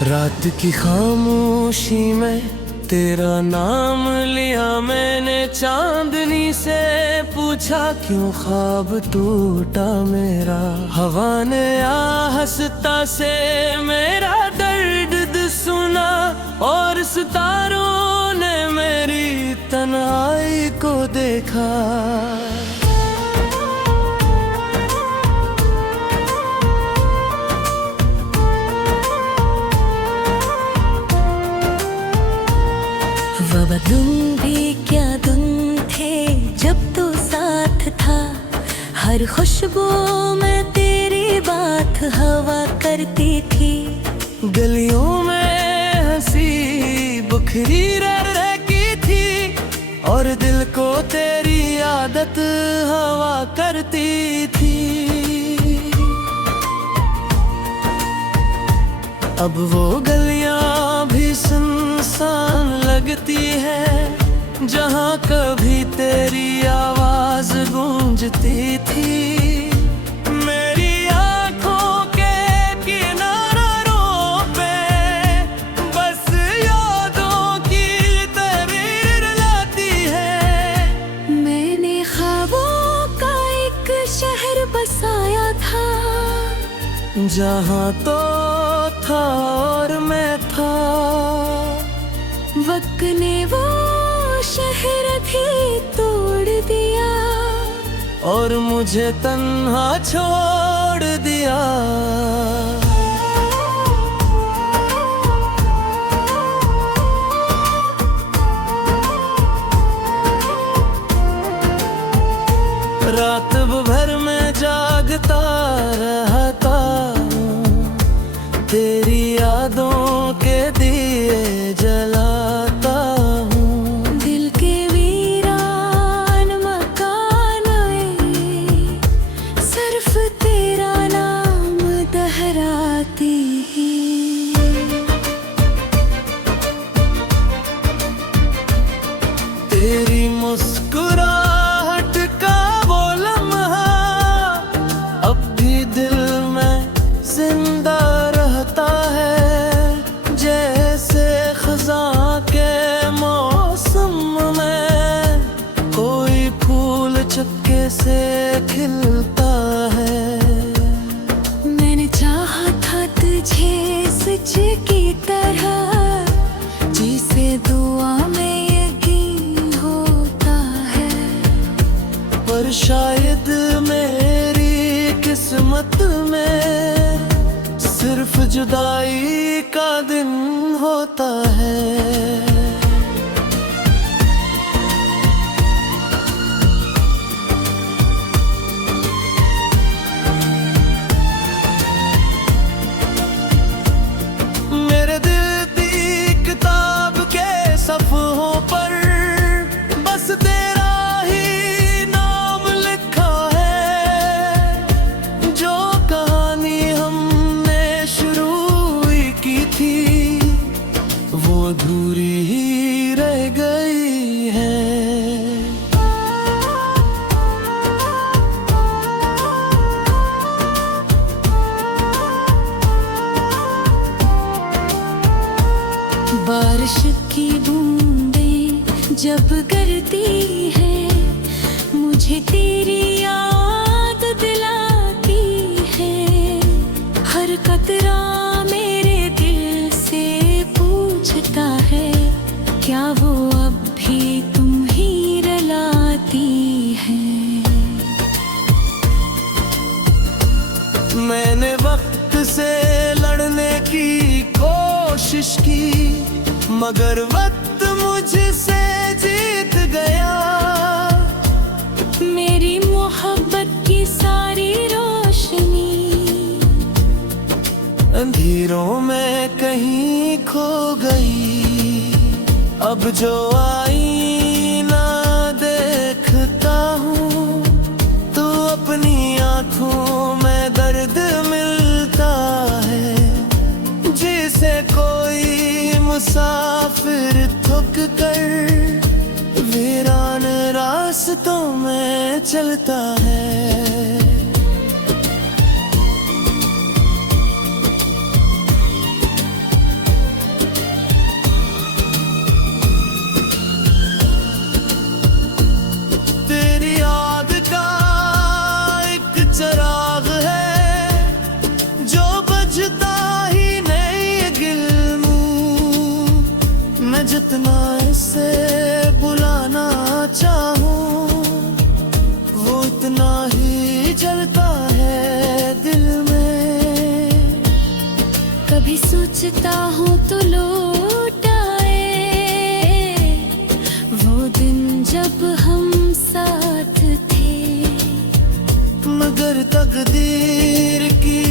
रात की खामोशी में तेरा नाम लिया मैंने, चांदनी से पूछा क्यों ख्वाब टूटा मेरा। हवा ने आहस्ता से मेरा दर्द सुना, और सितारों ने मेरी तन्हाई को देखा। वह दिन भी क्या दिन थे जब तू साथ था, हर खुशबू में तेरी बात हवा करती थी। गलियों में हंसी बुखरी रह की थी, और दिल को तेरी आदत हवा करती थी। अब वो गलियां भी सुनसान लगती है, जहाँ कभी तेरी आवाज गूंजती थी। मेरी आँखों के किनारों पे बस यादों की तस्वीर लाती है। मैंने ख्वाबों का एक शहर बसाया था, जहाँ तो था और मैं था। वक्त ने वो शहर भी तोड़ दिया, और मुझे तन्हा छोड़ दिया। रात भर मैं जागता रहता हूँ, तेरी यादों के दिए जलाता हूँ। दिल के वीरान मकान में सिर्फ तेरा नाम दोहराती ही। तेरी मुस्कुराहट का वो लम्हा अब भी दिल में जिंदा रहता है। जैसे खज़ां के मौसम में कोई फूल चुपके से खिलता है। मैंने चाहा था तुझे सच की तरह, जिसे दुआ में यकीन होता है। पर शायद मेरी किस्मत में सिर्फ जुदाई का दिन होता है। मेरे दिल की किताब के सफ़हों पर बस तेरा ही नाम लिखा है। जो कहानी हमने शुरू की थी, वो अधूरी ही रह गई है। बारिश की बूंदें जब गिरती है, मुझे तेरी याद दिलाती है। हर कतरा मेरे दिल से पूछता है, क्या वो अब भी तुम ही रुलाती है। मैंने वक्त से लड़ने की कोशिश की, मगर वक्त मुझसे जीत गया। मेरी मोहब्बत की सारी रोशनी अंधेरों में कहीं खो गई। अब जो आईना देखता हूँ, तो अपनी आँखों में दर्द मिलता है। जिसे कोई मुसाफिर थक कर वीरान रास्तों में चलता है। जितना इसे बुलाना चाहूं वो इतना ही जलता है दिल में। कभी सोचता हूँ तो लौट आए वो दिन जब हम साथ थे, मगर तकदीर की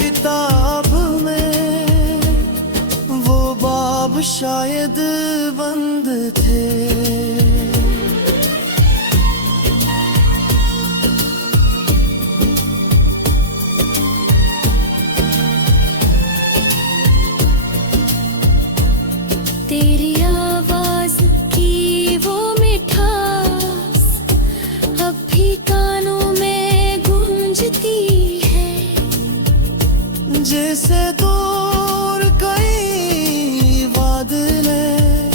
किताब में वो बाब शायद बंद थे। तेरी आवाज की वो मिठास अब भी कानों में गूंजती है, जैसे दूर कई बादलें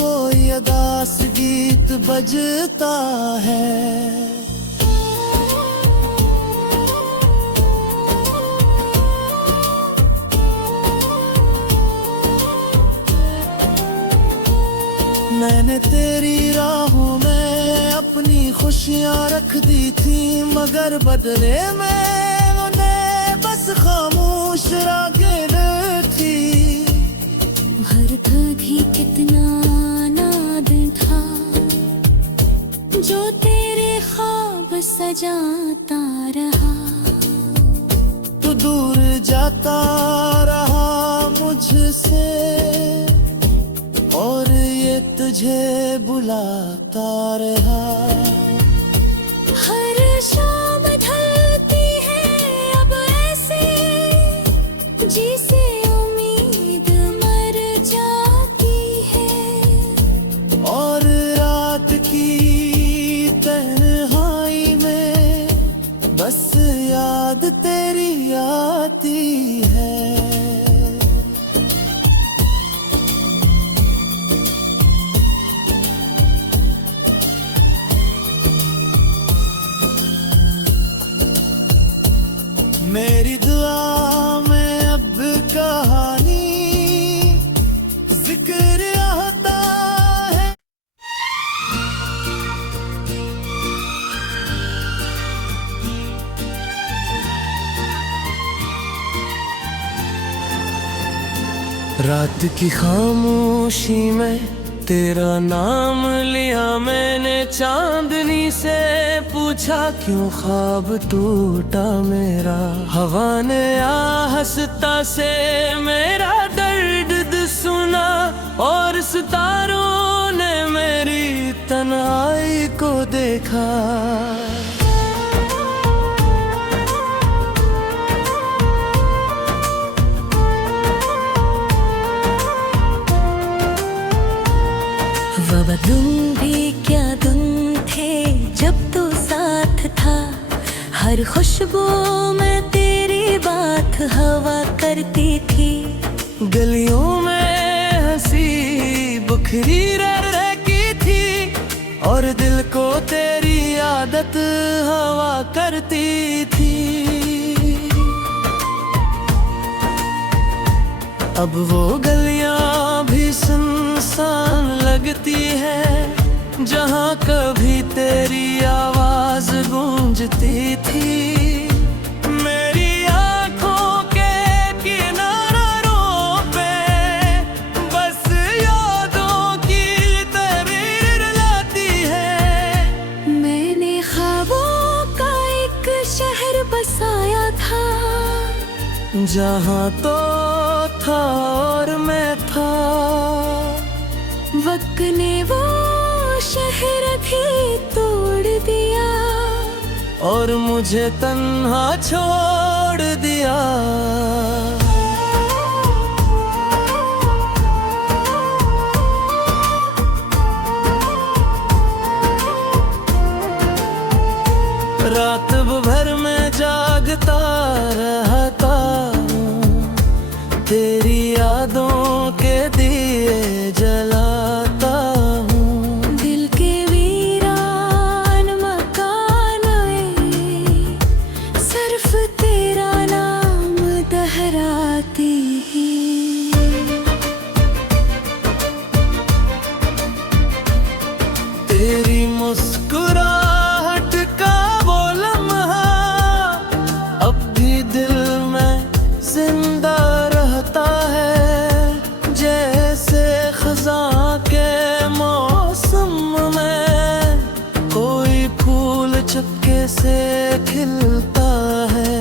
कोई अदास गीत बजता है। मैंने तेरी राहों में अपनी खुशियाँ रख दी थी, मगर बदले में उन्हें बस खामोश राखें थी। भरता भी कितना नाद था जो तेरे ख्वाब सजाता रहा। तू दूर जाता रहा मुझसे और ये तुझे बुलाता रहा। हर शाम ढलती है अब ऐसे जिसे उम्मीद मर जाती है, और रात की तन्हाई में बस याद तेरी आती है। मेरी दुआ में अब कहानी जिक्र आता है। रात की खामोशी में तेरा नाम लिया मैंने, चांदनी से पूछा क्यों ख्वाब टूटा मेरा। हवा ने आहस्ता से मेरा दर्द सुना और सितारों ने मेरी तन्हाई को देखा। वह दिन भी क्या दिन थे जब तू साथ था, हर खुशबू में तेरी बात हवा करती थी। गलियों में हंसी बुखरी रह की थी और दिल को तेरी आदत हवा करती थी। अब वो गलियां भी सुनसान लगती है जहाँ कभी तेरी आवाज गूंजती थी। मेरी आँखों के किनारों पे बस यादों की तस्वीर लाती है। मैंने ख्वाबों का एक शहर बसाया था जहाँ तो था और मैं था। वक्त ने वो शहर भी तोड़ दिया और मुझे तन्हा छोड़ दिया। रात भर में जागता रहता हूँ, तेरी यादों के दिए जलाता हूँ। दिल के वीरान मकान में सिर्फ तेरा नाम दोहरा तेरी मुस्कुराहट का वो लम्हा अब भी दिल में जिंदा रहता है। जैसे खज़ां के मौसम में कोई फूल चुपके से खिलता है।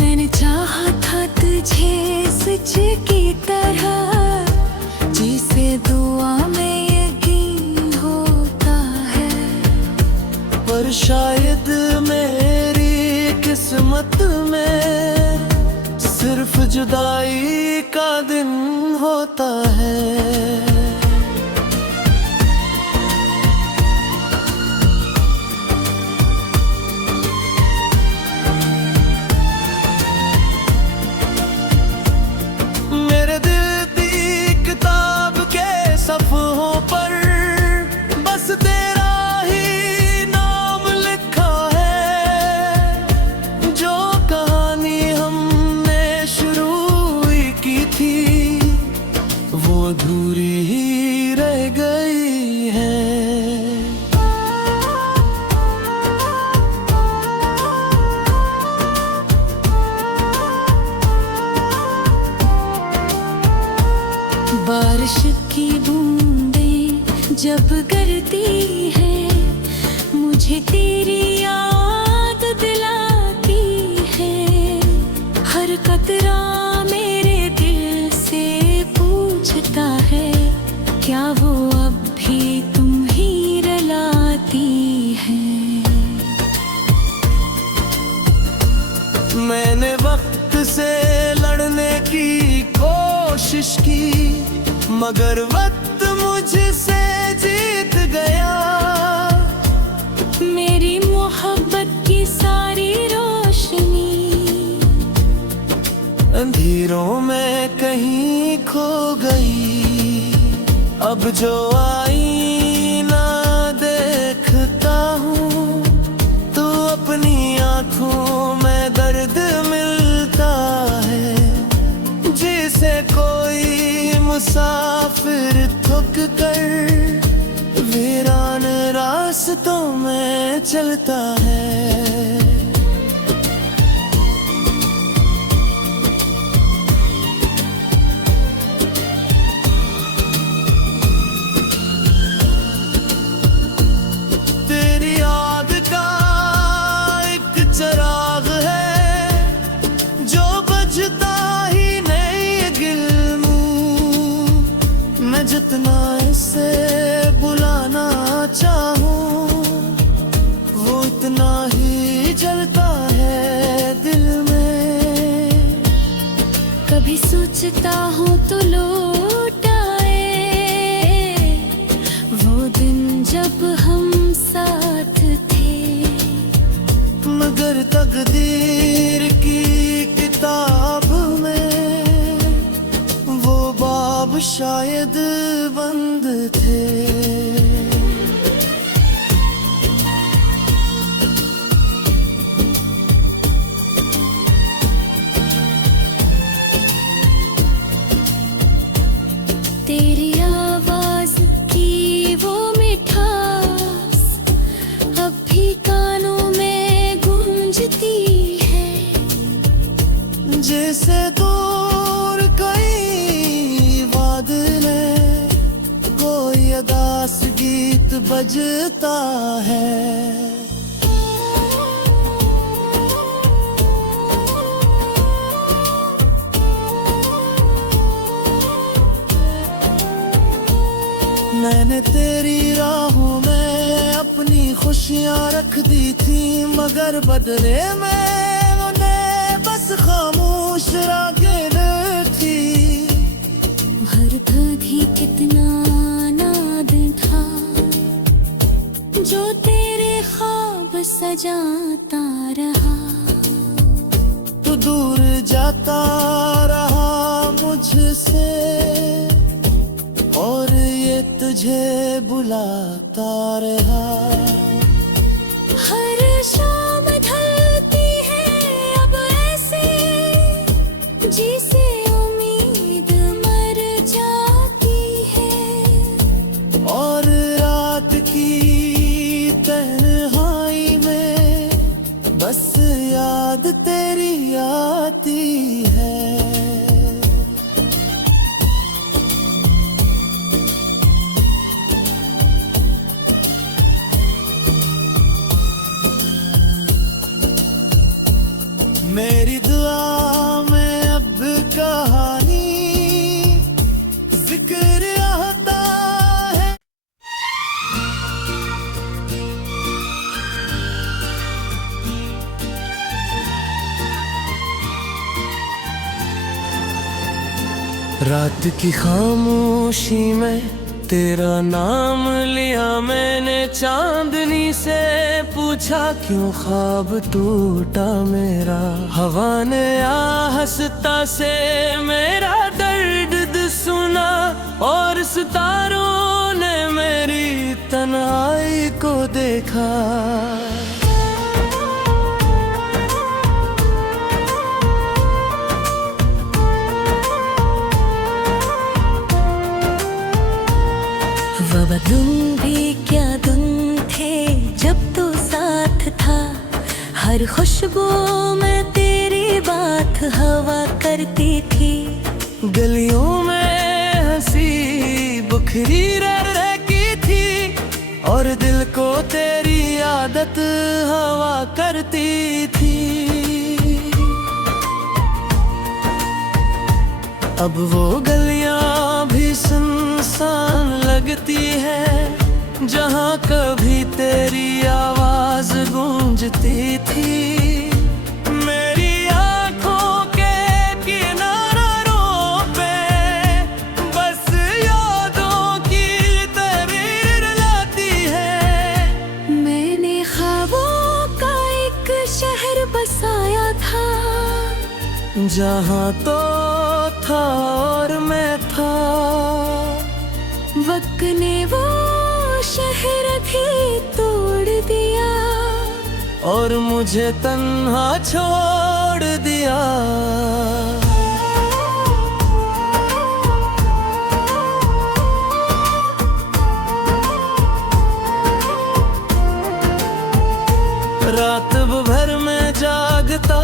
मैंने चाहा था तुझे सच की तरह, जिसे दुआ में यकीन होता है। पर शायद मेरी किस्मत में सिर्फ जुदाई का दिन होता है। मेरे दिल दी किताब के सफ़ों पर बस तेरा ही नाम लिखा है। जो कहानी हमने शुरू ही की थी वो अधूरी ही रह गई है। बारिश की बूंदें जब गिरती है, मुझे तेरी याद दिलाती है। हर कतरा मेरे दिल से पूछता है, क्या वो अब भी तुम ही रुलाती है। मैंने वक्त से लड़ने की कोशिश की, मगर वक्त मुझसे जीत गया। मेरी मोहब्बत की सारी रोशनी अंधेरों में कहीं खो गई। अब जो आईना देखता हूँ तो अपनी आँखों में दर्द मिलता है। जिसे कोई मुसाफिर थक कर वीरान रास्तों में चलता है। तेरी याद का एक चिराग है जो बुझता ही नहीं गिल्लू। मैं जितना इसे बुलाना चाहूँ वो इतना ही जलता है दिल में। कभी सोचता हूँ तो लौट आए वो दिन जब हम साथ थे। मगर तकदीर की किताब में वो बाब शायद बंद थे। तेरी आवाज की वो मिठास अब भी कानों में गूंजती है। जैसे दूर कई बादले कोई अदास गीत बजता है। मैंने तेरी राहों में अपनी खुशियाँ रख दी थी, मगर बदले में उन्हें बस खामोश राखें थी। भरता भी कितना नाद था जो तेरे ख्वाब सजाता रहा। तू दूर जाता रहा मुझसे और ये तुझे बुलाता रहा। हर शाम ढलती है अब ऐसे जिसे उम्मीद मर जाती है। और रात रात की खामोशी में तेरा नाम लिया मैंने, चांदनी से पूछा क्यों ख्वाब टूटा मेरा। हवा ने आहस्ता से मेरा दर्द सुना, और सितारों ने मेरी तन्हाई को देखा। वह दिन भी क्या दिन थे जब तू साथ था, हर खुशबू में तेरी बात हवा करती थी। गलियों में हंसी बुखरी रह की थी, और दिल को तेरी आदत हवा करती थी। अब वो गलियां भी सुनसान लगती है, जहाँ कभी तेरी आवाज गूंजती थी। मेरी आँखों के किनारों पे बस यादों की तस्वीर लाती है। मैंने ख्वाबों का एक शहर बसाया था, जहाँ तो था और मैं था। वक्त ने वो शहर भी तोड़ दिया, और मुझे तन्हा छोड़ दिया। रात भर में जागता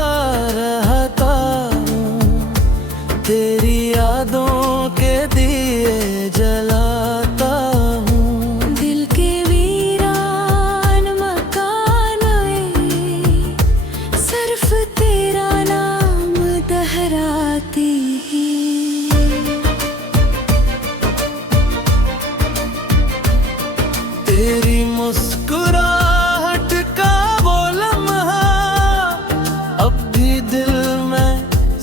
रहता हूँ, तेरी यादों के दिए जलाता हूँ। दिल के वीरान मकान में सिर्फ तेरा नाम दोहराती ही। तेरी मुस्कुराहट का वो लम्हा अब भी दिल में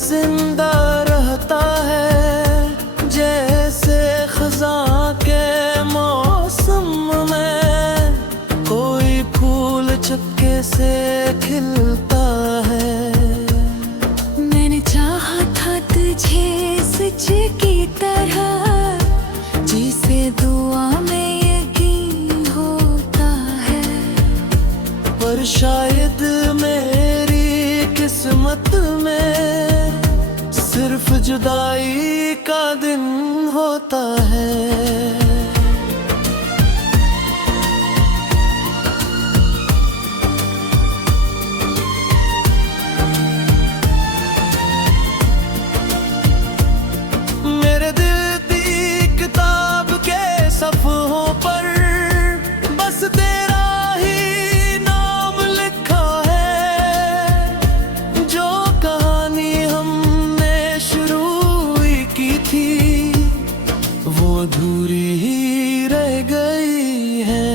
जिंदा रहता है। जैसे खज़ां के मौसम में कोई फूल चुपके से खिलता है। मैंने चाहा था तुझे सच की तरह, जिसे दुआ में यकीन होता है। पर शायद मेरी किस्मत में सिर्फ जुदाई का दिन होता है। मेरे दिल की किताब के सफ़ों पर बस तेरा ही नाम लिखा है। जो कहानी हमने शुरू ही की थी, वो अधूरी ही रह गई है।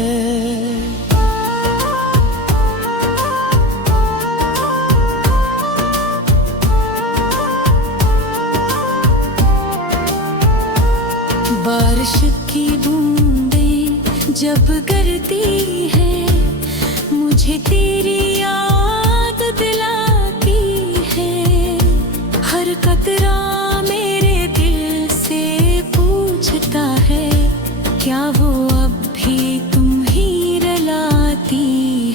बारिश की बूंदें जब गिरती है, मुझे तेरी याद दिलाती है। हर कतरा मेरे दिल से पूछता है, क्या वो अब भी तुम ही रुलाती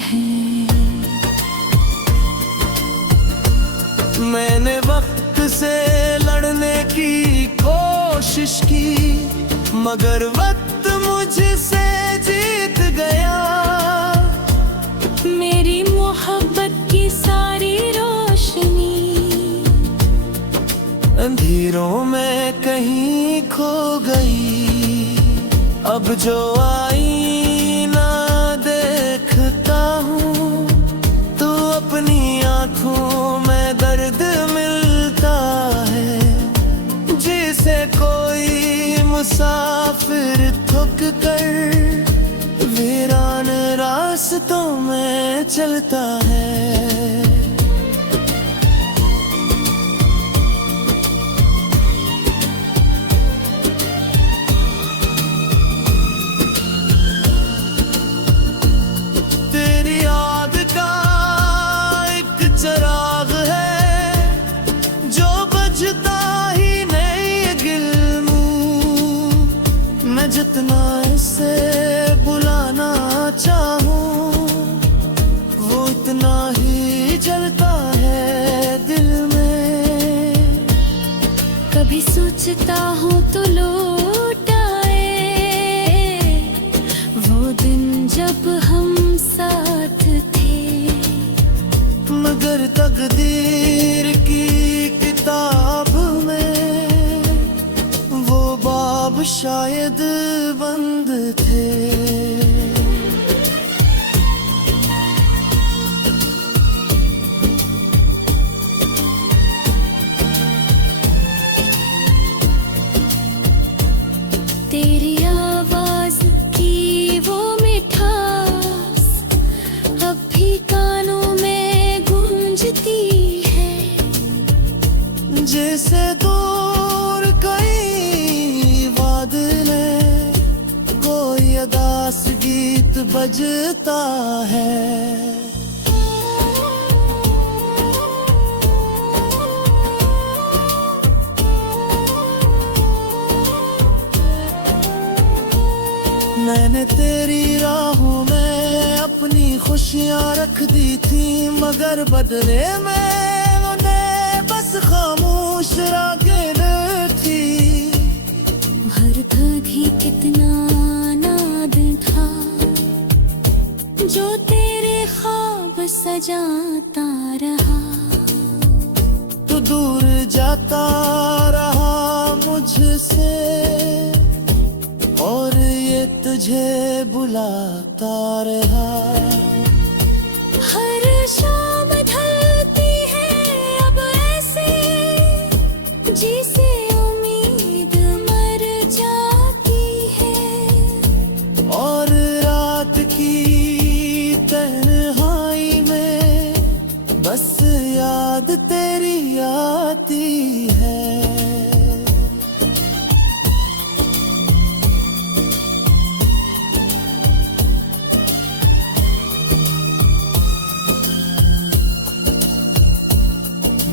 है। मैंने वक्त से लड़ने की कोशिश की, मगर वक्त मुझसे जीत गया। मेरी मोहब्बत की सारी रोशनी अंधेरों में कहीं खो गई। अब जो आईना देखता हूँ, तो अपनी आँखों में दर्द मिलता है। जिसे कोई मुसाफिर थक कर वीरान रास्तों में चलता है। सोचता हूँ तो लौट आए वो दिन जब हम साथ थे। मगर तकदीर की किताब में वो बाब शायद बंद थे। तेरी आवाज की वो मिठास अब भी कानों में गूंजती है। जैसे दूर कई बादले कोई अदास गीत बजता है। मैंने तेरी राहों में अपनी खुशियाँ रख दी थी, मगर बदले में उन्हें बस खामोश राखें थी। भरता भी कितना नाद था जो तेरे ख्वाब सजाता रहा। तू दूर जाता रहा मुझसे और ये तुझे बुलाता रहा। हर शाम ढलती है अब ऐसे जिसे उम्मीद मर जाती है। और रात की तन्हाई में बस याद तेरी आती है।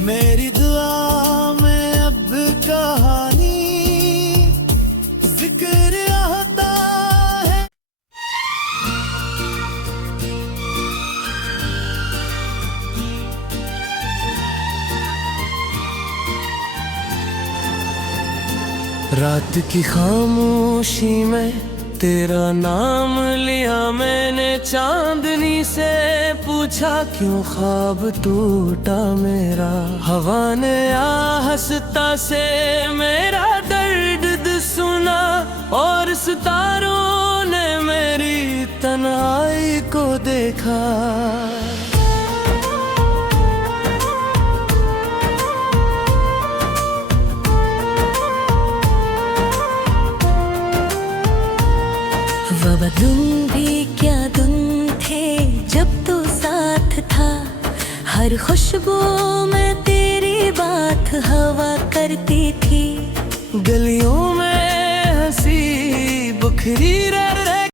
मेरी दुआ में अब कहानी जिक्र आता है। रात की खामोशी में तेरा नाम लिया मैंने, चांदनी से पूछा क्यों ख्वाब टूटा मेरा। हवा ने आहस्ता से मेरा दर्द सुना और सितारों ने मेरी तन्हाई को देखा। वह दिन भी क्या दिन थे जब तू साथ था। हर खुशबू में तेरी बात हवा करती थी। गलियों में हंसी बुखरी